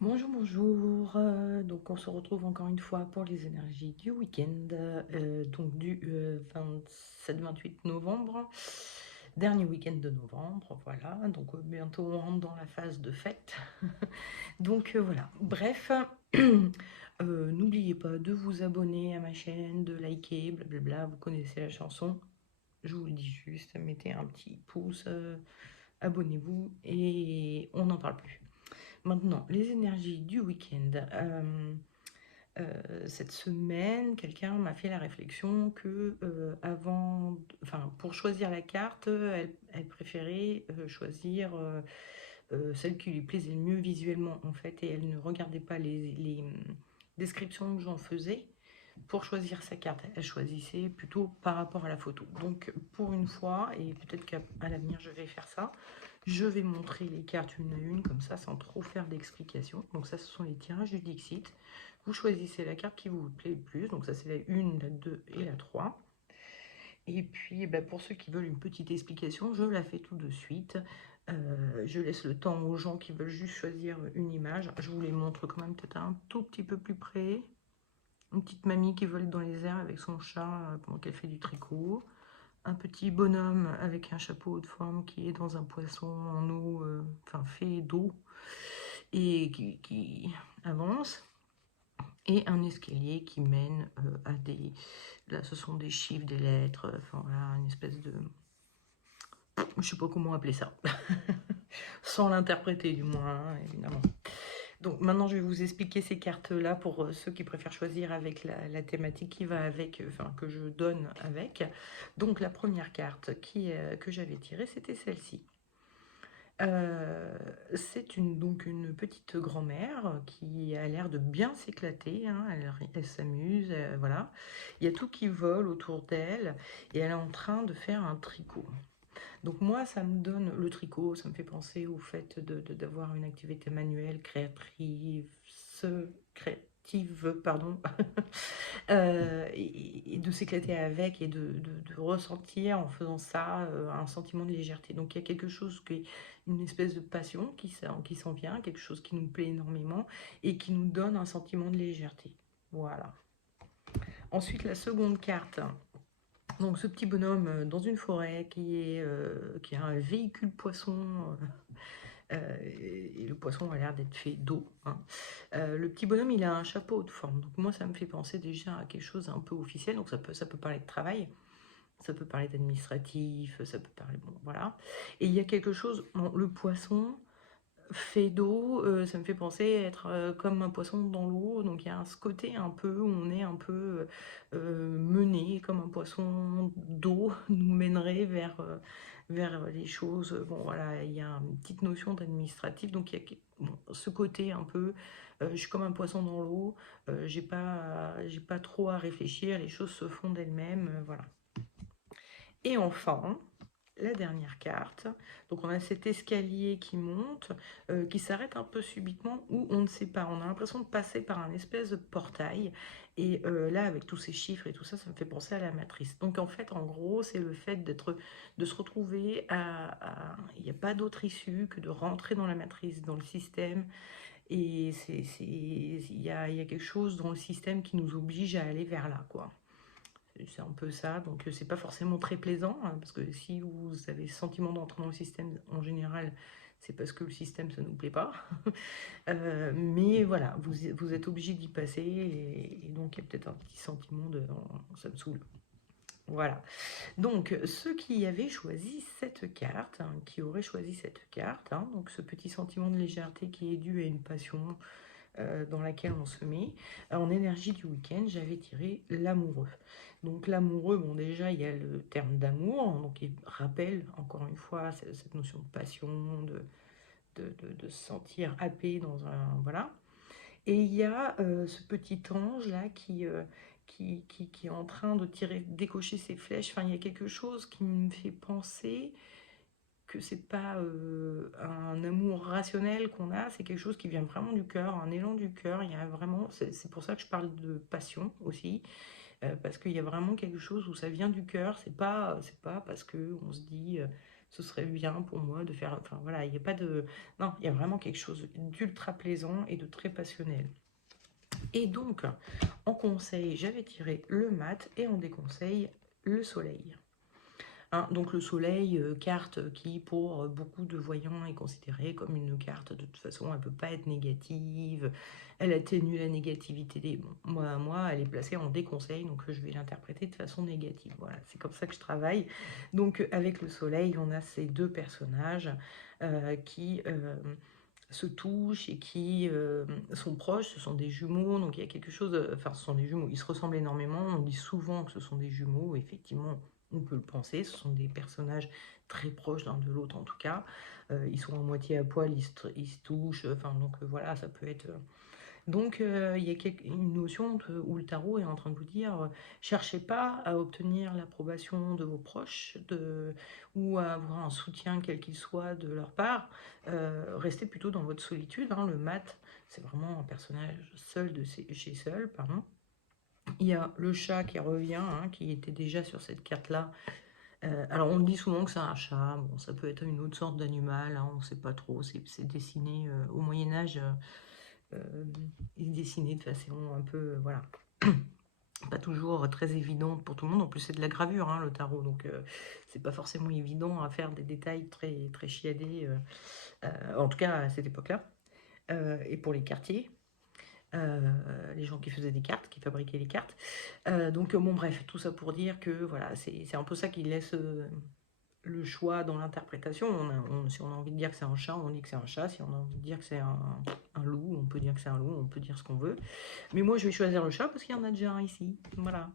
Bonjour, bonjour. Donc on se retrouve encore une fois pour les énergies du week-end, donc du 27-28 novembre, dernier week-end de novembre, voilà. Donc bientôt on rentre dans la phase de fête. Donc voilà. Bref, n'oubliez pas de vous abonner à ma chaîne, de liker, blablabla. Vous connaissez la chanson. Je vous le dis juste, mettez un petit pouce, abonnez-vous et on n'en parle plus. Maintenant, les énergies du week-end. Cette semaine, quelqu'un m'a fait la réflexion que enfin, pour choisir la carte, elle préférait choisir celle qui lui plaisait le mieux visuellement en fait, et elle ne regardait pas les descriptions que j'en faisais pour choisir sa carte. Elle choisissait plutôt par rapport à la photo. Donc pour une fois, et peut-être qu'à l'avenir je vais faire ça, je vais montrer les cartes une à une, comme ça, sans trop faire d'explications. Donc ça, ce sont les tirages du Dixit. Vous choisissez la carte qui vous plaît le plus. Donc ça, c'est la 1, la 2 et la 3. Et puis, bah, pour ceux qui veulent une petite explication, je la fais tout de suite. Je laisse le temps aux gens qui veulent juste choisir une image. Je vous les montre quand même peut-être un tout petit peu plus près. Une petite mamie qui vole dans les airs avec son chat pendant qu'elle fait du tricot. Un petit bonhomme avec un chapeau de forme qui est dans un poisson en eau, enfin fait d'eau, et qui avance. Et un escalier qui mène à des... Là, ce sont des chiffres, des lettres, enfin voilà, une espèce de... Je sais pas comment appeler ça. Sans l'interpréter du moins, hein, évidemment. Donc maintenant, je vais vous expliquer ces cartes-là pour ceux qui préfèrent choisir avec la thématique qui va avec, enfin que je donne avec. Donc la première carte que j'avais tirée, c'était celle-ci. C'est donc une petite grand-mère qui a l'air de bien s'éclater, hein, elle s'amuse, voilà. Il y a tout qui vole autour d'elle et elle est en train de faire un tricot. Donc moi, ça me donne le tricot, ça me fait penser au fait d'avoir une activité manuelle, créative, pardon, et de s'éclater avec et de ressentir en faisant ça un sentiment de légèreté. Donc il y a quelque chose qui est une espèce de passion qui s'en vient, quelque chose qui nous plaît énormément et qui nous donne un sentiment de légèreté. Voilà. Ensuite, la seconde carte. Donc ce petit bonhomme dans une forêt qui a un véhicule poisson, et le poisson a l'air d'être fait d'eau, hein. Le petit bonhomme, il a un chapeau de forme. Donc moi, ça me fait penser déjà à quelque chose un peu officiel. Donc ça peut parler de travail, ça peut parler d'administratif, ça peut parler... Bon, voilà. Et il y a quelque chose... Bon, le poisson fait d'eau, ça me fait penser être comme un poisson dans l'eau. Donc il y a ce côté un peu où on est un peu mené, comme un poisson d'eau nous mènerait vers les choses. Bon voilà, il y a une petite notion d'administratif. Donc il y a bon, ce côté un peu, je suis comme un poisson dans l'eau, j'ai pas trop à réfléchir, les choses se font d'elles-mêmes, voilà. Et enfin, la dernière carte. Donc on a cet escalier qui monte, qui s'arrête un peu subitement, où on ne sait pas. On a l'impression de passer par un espèce de portail. Et là, avec tous ces chiffres et tout ça, ça me fait penser à la matrice. Donc en fait, en gros, c'est le fait de se retrouver il n'y a pas d'autre issue que de rentrer dans la matrice, dans le système. Et il y a quelque chose dans le système qui nous oblige à aller vers là, quoi. C'est un peu ça, donc c'est pas forcément très plaisant, hein, parce que si vous avez le sentiment d'entrer dans le système en général, c'est parce que le système ça nous plaît pas. Mais voilà, vous êtes obligé d'y passer, et donc il y a peut-être un petit sentiment de oh, ça me saoule. Voilà. Donc ceux qui avaient choisi cette carte, hein, qui auraient choisi cette carte, hein, donc ce petit sentiment de légèreté qui est dû à une passion, dans laquelle on se met. En énergie du week-end, j'avais tiré l'amoureux. Donc l'amoureux, bon déjà, il y a le terme d'amour, donc il rappelle encore une fois cette notion de passion, de se sentir happé dans un... Voilà. Et il y a ce petit ange là qui est en train de tirer, décocher ses flèches. Enfin, il y a quelque chose qui me fait penser que c'est pas un amour rationnel qu'on a, c'est quelque chose qui vient vraiment du cœur, un élan du cœur. Il y a vraiment, c'est pour ça que je parle de passion aussi, parce qu'il y a vraiment quelque chose où ça vient du cœur. C'est pas parce que on se dit ce serait bien pour moi de faire, enfin voilà, il n'y a pas de, non, il y a vraiment quelque chose d'ultra plaisant et de très passionnel. Et donc, en conseil, j'avais tiré le mat et en déconseil, le soleil. Hein, donc le soleil, carte qui pour beaucoup de voyants est considérée comme une carte, de toute façon elle ne peut pas être négative, elle atténue la négativité des... Bon, moi, elle est placée en déconseil, donc je vais l'interpréter de façon négative. Voilà, c'est comme ça que je travaille. Donc avec le soleil, on a ces deux personnages qui se touchent et qui sont proches, ce sont des jumeaux, donc il y a quelque chose, enfin ce sont des jumeaux, ils se ressemblent énormément, on dit souvent que ce sont des jumeaux, effectivement, on peut le penser, ce sont des personnages très proches l'un de l'autre en tout cas, ils sont à moitié à poil, ils se touchent, enfin donc voilà, ça peut être... Donc il y a une notion où le tarot est en train de vous dire, cherchez pas à obtenir l'approbation de vos proches ou à avoir un soutien quel qu'il soit de leur part, restez plutôt dans votre solitude, hein. Le mat, c'est vraiment un personnage seul de chez seul, pardon. Il y a le chat qui revient, hein, qui était déjà sur cette carte-là. Alors on dit souvent que c'est un chat, bon, ça peut être une autre sorte d'animal, hein, on ne sait pas trop, c'est dessiné au Moyen-Âge, il est dessiné de façon un peu, voilà, pas toujours très évidente pour tout le monde. En plus, c'est de la gravure, hein, le tarot, donc c'est pas forcément évident à faire des détails très, très chiadés, en tout cas à cette époque-là, et pour les quartiers. Les gens qui faisaient des cartes, qui fabriquaient les cartes. Donc bon bref, tout ça pour dire que voilà, c'est un peu ça qui laisse le choix dans l'interprétation. Si on a envie de dire que c'est un chat, on dit que c'est un chat. Si on a envie de dire que c'est un loup, on peut dire que c'est un loup, on peut dire ce qu'on veut. Mais moi je vais choisir le chat parce qu'il y en a déjà un ici. Voilà.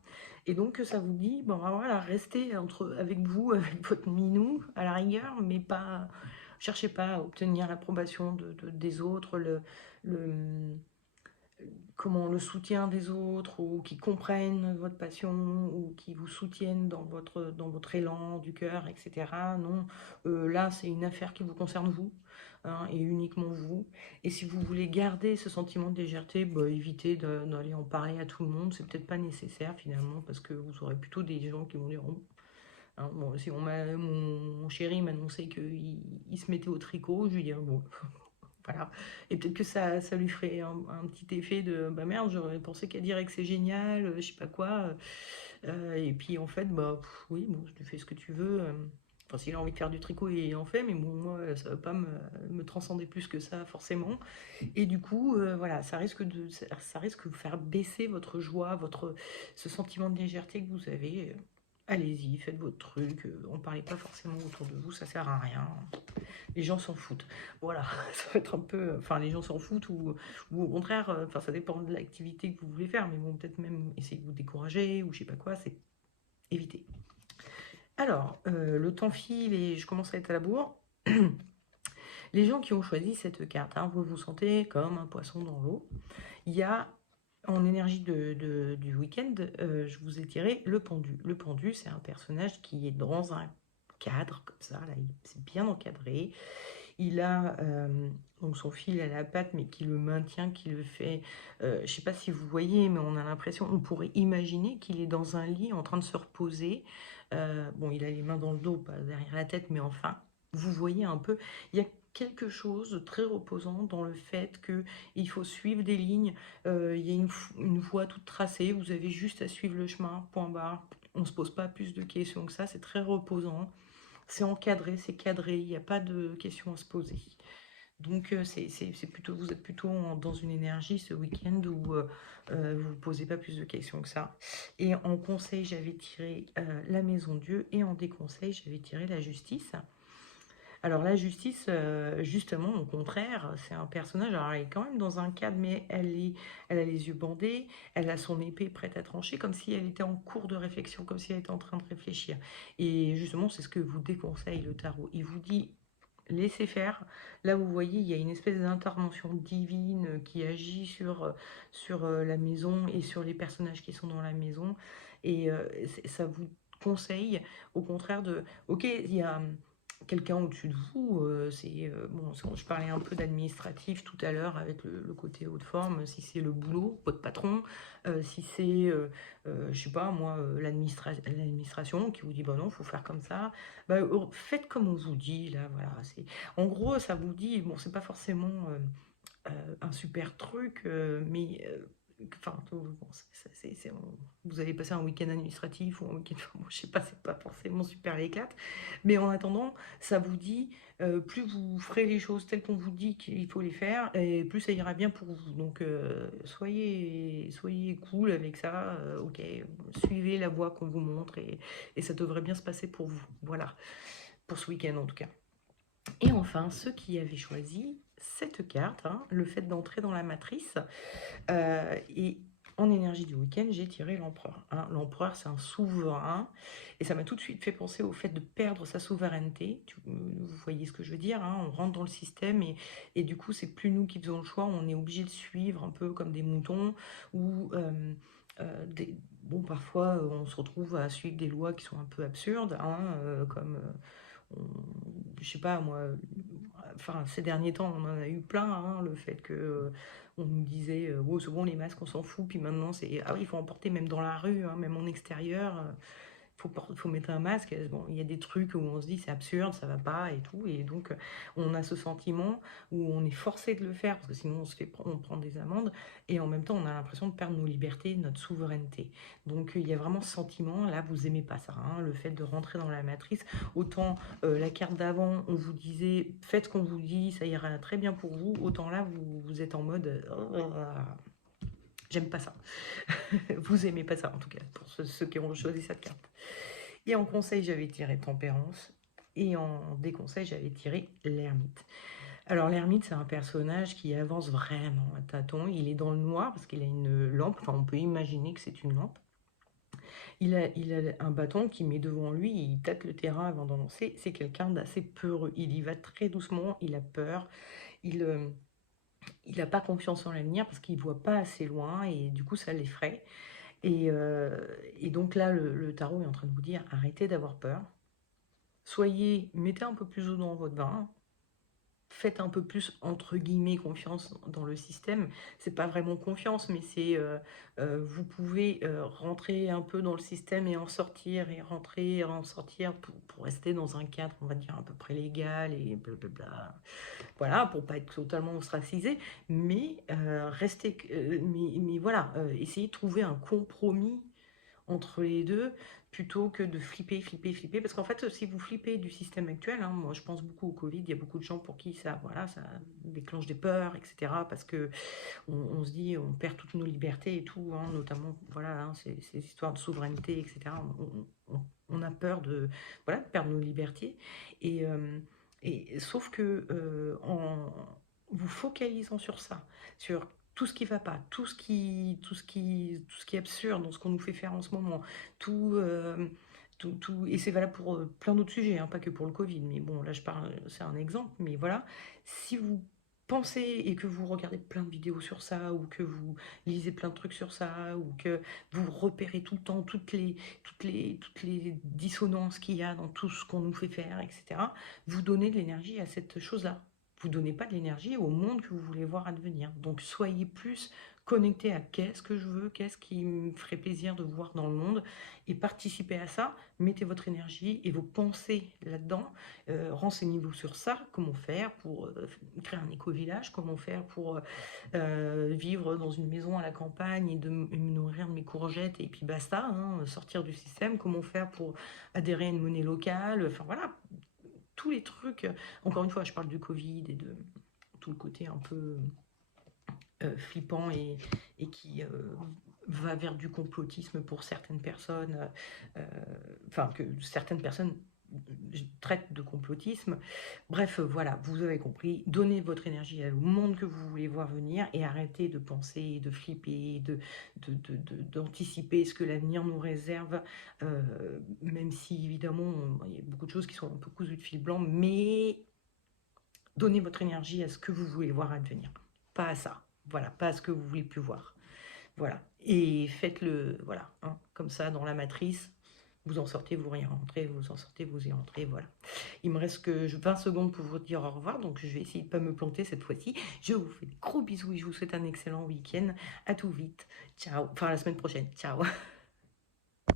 Et donc ça vous dit, bon voilà, restez avec vous, avec votre minou à la rigueur, mais pas... Cherchez pas à obtenir l'approbation des autres, le le soutien des autres, ou qui comprennent votre passion, ou qui vous soutiennent dans votre élan du cœur, etc. Non, là c'est une affaire qui vous concerne vous, hein, et uniquement vous. Et si vous voulez garder ce sentiment de légèreté, bah, évitez d'aller en parler à tout le monde, c'est peut-être pas nécessaire finalement, parce que vous aurez plutôt des gens qui vont dire... Oh, hein, bon, si mon chéri m'annonçait qu'il se mettait au tricot, je lui dirais, bon, voilà. Et peut-être que ça lui ferait un petit effet de bah merde, j'aurais pensé qu'à dire que c'est génial, je sais pas quoi. Et puis en fait, bah oui, bon, tu fais ce que tu veux. Enfin, s'il a envie de faire du tricot, il en fait, mais bon, moi, ça va pas me transcender plus que ça, forcément. Et du coup, voilà, ça risque de vous faire baisser votre joie, ce sentiment de légèreté que vous avez. Allez-y, faites votre truc. On ne parlait pas forcément autour de vous, ça sert à rien. Les gens s'en foutent. Voilà, ça va être un peu... Enfin, les gens s'en foutent ou au contraire, enfin, ça dépend de l'activité que vous voulez faire, mais bon, peut-être même essayer de vous décourager ou je sais pas quoi, c'est éviter. Alors, le temps file et je commence à être à la bourre. Les gens qui ont choisi cette carte, hein, vous vous sentez comme un poisson dans l'eau. Il y a en énergie du week-end, je vous ai tiré le pendu. Le pendu, c'est un personnage qui est dans un cadre comme ça, là, c'est bien encadré. Il a donc son fil à la patte, mais qui le maintient, qui le fait... je ne sais pas si vous voyez, mais on a l'impression, on pourrait imaginer qu'il est dans un lit en train de se reposer. Bon, il a les mains dans le dos, pas derrière la tête, mais enfin, vous voyez un peu, il y a quelque chose de très reposant dans le fait qu'il faut suivre des lignes, il y a une voie toute tracée, vous avez juste à suivre le chemin, point barre. On ne se pose pas plus de questions que ça, c'est très reposant. C'est encadré, c'est cadré, il n'y a pas de questions à se poser. Donc vous êtes plutôt dans une énergie ce week-end où vous ne vous posez pas plus de questions que ça. Et en conseil, j'avais tiré la maison Dieu, et en déconseil, j'avais tiré la justice. Alors la justice, justement, au contraire, c'est un personnage, alors elle est quand même dans un cadre, mais elle a les yeux bandés, elle a son épée prête à trancher, comme si elle était en cours de réflexion, comme si elle était en train de réfléchir. Et justement, c'est ce que vous déconseille le tarot. Il vous dit, laissez faire. Là, vous voyez, il y a une espèce d'intervention divine qui agit sur la maison et sur les personnages qui sont dans la maison. Et ça vous conseille, au contraire, ok, il y a quelqu'un au-dessus de vous, bon, je parlais un peu d'administratif tout à l'heure avec le côté haute forme, si c'est le boulot, votre patron, si c'est, je sais pas moi, l'administration qui vous dit: «Bah non, faut faire comme ça», bah, faites comme on vous dit là, voilà, en gros, ça vous dit, bon, c'est pas forcément, un super truc, mais enfin, bon, vous avez passé un week-end administratif ou un week-end, enfin, moi, je sais pas, c'est pas forcément super l'éclate, mais en attendant, ça vous dit, plus vous ferez les choses telles qu'on vous dit qu'il faut les faire, et plus ça ira bien pour vous. Donc, soyez cool avec ça, ok, suivez la voie qu'on vous montre et ça devrait bien se passer pour vous. Voilà, pour ce week-end en tout cas. Et enfin, ceux qui avaient choisi cette carte, hein, le fait d'entrer dans la matrice, et en énergie du week-end, j'ai tiré l'empereur. Hein. L'empereur, c'est un souverain, et ça m'a tout de suite fait penser au fait de perdre sa souveraineté. Vous voyez ce que je veux dire, hein, on rentre dans le système, et du coup, c'est plus nous qui faisons le choix, on est obligé de suivre un peu comme des moutons, ou bon, parfois, on se retrouve à suivre des lois qui sont un peu absurdes, hein, comme... je sais pas moi, enfin ces derniers temps on en a eu plein, hein, le fait que on nous disait oh, c'est bon les masques on s'en fout, puis maintenant c'est ah oui il faut en porter même dans la rue, hein, même en extérieur, faut mettre un masque. Bon, il y a des trucs où on se dit c'est absurde, ça va pas et tout, et donc on a ce sentiment où on est forcé de le faire parce que sinon on prend des amendes, et en même temps on a l'impression de perdre nos libertés, notre souveraineté. Donc il y a vraiment ce sentiment là, vous aimez pas ça, hein, le fait de rentrer dans la matrice. Autant la carte d'avant on vous disait faites ce qu'on vous dit, ça ira très bien pour vous, autant là vous êtes en mode j'aime pas ça. Vous aimez pas ça en tout cas, pour ceux qui ont choisi cette carte. Et en conseil, j'avais tiré tempérance. Et en déconseil, j'avais tiré l'ermite. Alors l'ermite, c'est un personnage qui avance vraiment à tâtons. Il est dans le noir parce qu'il a une lampe. Enfin, on peut imaginer que c'est une lampe. Il a un bâton qui met devant lui et il tâte le terrain avant d'en lancer. C'est quelqu'un d'assez peureux. Il y va très doucement, il a peur. Il n'a pas confiance en l'avenir parce qu'il ne voit pas assez loin et du coup, ça l'effraie. Et donc là, le tarot est en train de vous dire arrêtez d'avoir peur. Mettez un peu plus d'eau dans votre vin, faites un peu plus entre guillemets confiance dans le système. C'est pas vraiment confiance, mais c'est vous pouvez rentrer un peu dans le système et en sortir, et rentrer et en sortir pour rester dans un cadre, on va dire, à peu près légal et blablabla. Voilà, pour pas être totalement ostracisé, mais mais voilà, essayez de trouver un compromis entre les deux, plutôt que de flipper. Parce qu'en fait, si vous flippez du système actuel, hein, moi je pense beaucoup au Covid, il y a beaucoup de gens pour qui ça, voilà, ça déclenche des peurs, etc. Parce que on se dit, on perd toutes nos libertés et tout, hein, notamment, voilà, hein, ces histoires de souveraineté, etc. On a peur voilà, de perdre nos libertés. Et, sauf que en vous focalisant sur ça, sur tout ce qui va pas, tout ce qui est absurde dans ce qu'on nous fait faire en ce moment, tout, et c'est valable pour plein d'autres sujets, hein, pas que pour le Covid, mais bon, là je parle, c'est un exemple, mais voilà, si vous pensez et que vous regardez plein de vidéos sur ça, ou que vous lisez plein de trucs sur ça, ou que vous repérez tout le temps toutes les dissonances qu'il y a dans tout ce qu'on nous fait faire, etc., vous donnez de l'énergie à cette chose-là. Vous ne donnez pas de l'énergie au monde que vous voulez voir advenir. Donc soyez plus connecté à qu'est-ce que je veux, qu'est-ce qui me ferait plaisir de voir dans le monde, et participez à ça, mettez votre énergie et vos pensées là-dedans, renseignez-vous sur ça, comment faire pour créer un éco-village, comment faire pour vivre dans une maison à la campagne et me nourrir de mes courgettes et puis basta, hein, sortir du système, comment faire pour adhérer à une monnaie locale, enfin voilà, tous les trucs. Encore une fois, je parle du Covid et de tout le côté un peu flippant et qui va vers du complotisme pour certaines personnes, enfin que certaines personnes traitent de complotisme. Bref, voilà, vous avez compris, donnez votre énergie au monde que vous voulez voir venir et arrêtez de penser, de flipper, d'anticiper ce que l'avenir nous réserve, même si évidemment il y a beaucoup de choses qui sont un peu cousues de fil blanc, mais donnez votre énergie à ce que vous voulez voir advenir, pas à ça. Voilà, pas à ce que vous voulez plus voir. Voilà. Et faites-le, voilà, hein, comme ça, dans la matrice. Vous en sortez, vous y rentrez, vous en sortez, vous y rentrez, voilà. Il me reste que 20 secondes pour vous dire au revoir, donc je vais essayer de ne pas me planter cette fois-ci. Je vous fais des gros bisous et je vous souhaite un excellent week-end. À tout vite. Ciao. Enfin, à la semaine prochaine. Ciao.